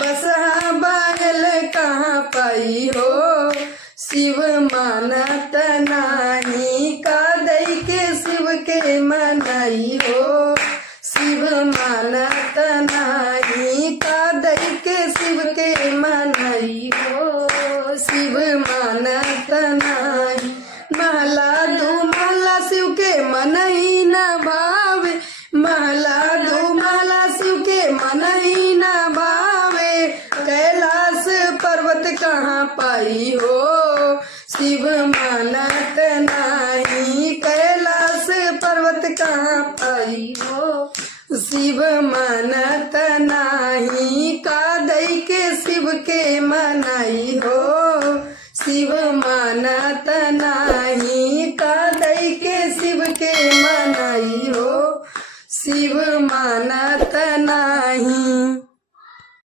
बसहा बैल कहाँ पाई हो, शिव मानत नाही, का दई के शिव के मनाई हो, शिव मानत नाही, का दई के शिव के मनाई हो, शिव मानत नाही। महला दू महला शिव के मनई न भावे, महला दू महला शिव के मनई न भावे, कैलाश पर्वत कहाँ पाई हो, शिव मानत नाही, कैलाश पर्वत कहाँ पाई हो, शिव मानत नाही, का दई के शिव के मनाई हो, शिव मानत